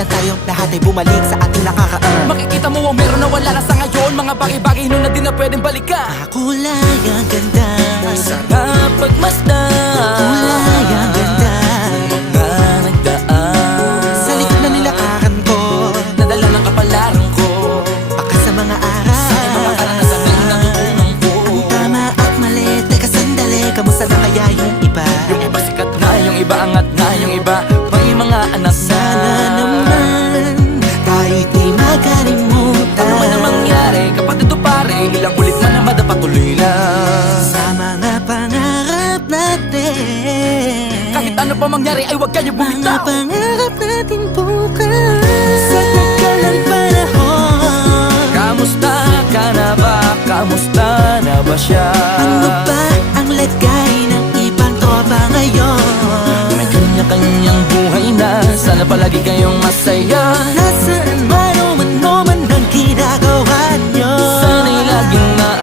lang tayong lahat ay bumalik sa ating nakaka-earn. Makikita mo ang meron na wala na sa ngayon. Mga bagay-bagay nun na di na pwedeng balikan. Kulay ang ganda, sarap pagmasdan. kulay ang ganda. Mga nagdaan Sa likod na nilakaran ko, nadala ng kapalaran ko. baka sa mga aral, Sa mga karanasan na natutunan ko. ang tama at mali. Teka sandali, kamusta na kaya yung iba? Yung iba sikat na, yung iba angat na, yung iba may mga anak na. Sana naman tayo'y di makalimutan. Ano man ang mangyari, kapatid o pare, ilang ulit man na madapatuloy na. Sa mga pangarap natin, Kahit ano pa mangyari ay huwag kayo mga bumitaw. pangarap natin bukas. Sa tagal ng panahon, Kamusta ka na ba? Kamusta na ba siya? ano ba ang lagay ng ibang tropa ngayon? May kanya-kanyang buhay na, sana palagi kayong masaya. Nasaan